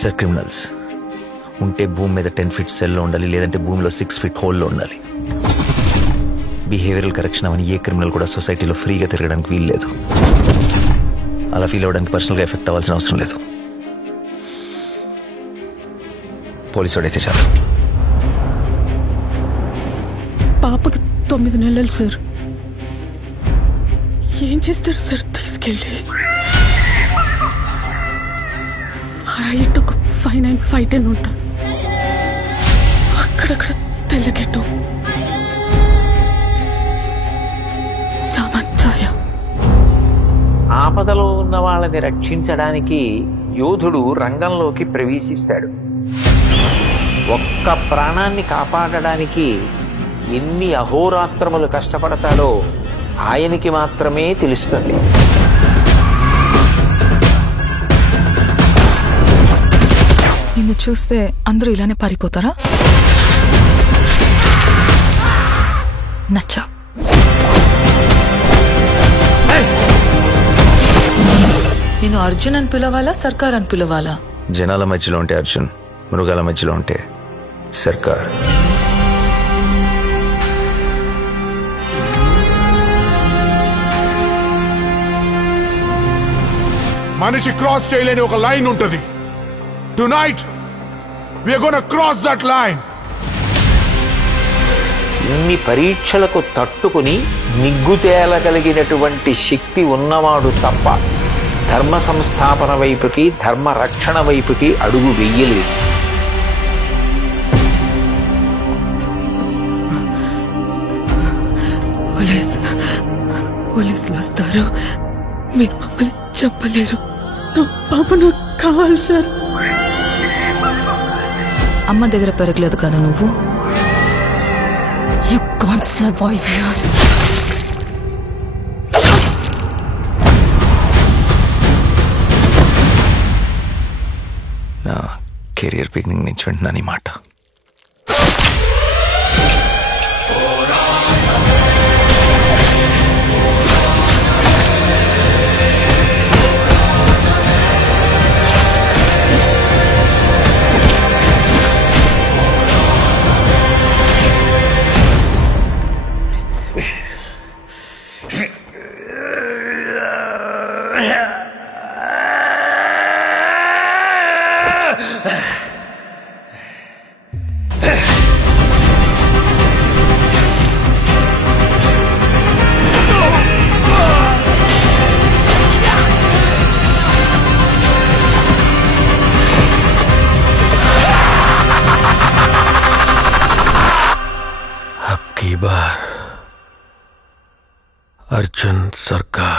Sir criminals ఉంటే భూమి మీద 10 feet సెల్లో ఉండాలి, లేదంటే భూమిలో 6 feet హోల్లో ఉండాలి. బిహేవియరల్ కరెక్షన్ అవని ఏ క్రిమినల్ కూడా సొసైటీలో ఫ్రీగా తిరగడానికి వీలు లేదు. అలా ఫీల్ అవ్వడానికి పర్సనల్గా ఎఫెక్ట్ అవ్వాల్సిన అవసరం లేదు. పోలీసు వాడైతే చాలు. పాపకి 9 నెలలు సార్. ఏం చేస్తారు సార్ తీసుకెళ్ళి? హైట్ ఒక 5'9", 5'10" ఉంటాను. అక్కడక్కడ తెల్లగెట్టు చామచ్చాయ. ఆపదలో ఉన్న వాళ్ళని రక్షించడానికి యోధుడు రంగంలోకి ప్రవేశిస్తాడు. ఒక్క ప్రాణాన్ని కాపాడడానికి ఎన్ని అహోరాత్రములు కష్టపడతాడో ఆయనకి మాత్రమే తెలుస్తుంది. నిన్ను చూస్తే అందరూ ఇలానే పారిపోతారా? నచ్చా. నేను అర్జున్ అని పిలవాలా, సర్కార్ అని పిలవాలా? జనాల మధ్యలో ఉంటే అర్జున్, మృగాల మధ్యలో ఉంటే సర్కార్. మనిషి క్రాస్ చేయలేని ఒక లైన్ ఉంటది. Tonight we are gonna cross that line. ఇన్ని పరీక్షలకు తట్టుకుని నిగ్గు తేలగలిగినటువంటి శక్తి ఉన్నవాడు తప్ప ధర్మ సంస్థాపన వైపుకి, ధర్మ రక్షణ వైపుకి అడుగు వెయ్యలేదు. పోలీసులు వస్తారు, మీరు మమ్మల్ని చెప్పలేరు. నా పాప నాకు కావాలి సార్. అమ్మ దగ్గర పెరగలేదు కదా నువ్వు? You can't survive here. నా కెరియర్ బిగినింగ్ నుంచి వింటున్నాను ఈ మాట. अब की बार अर्जुन सरकार.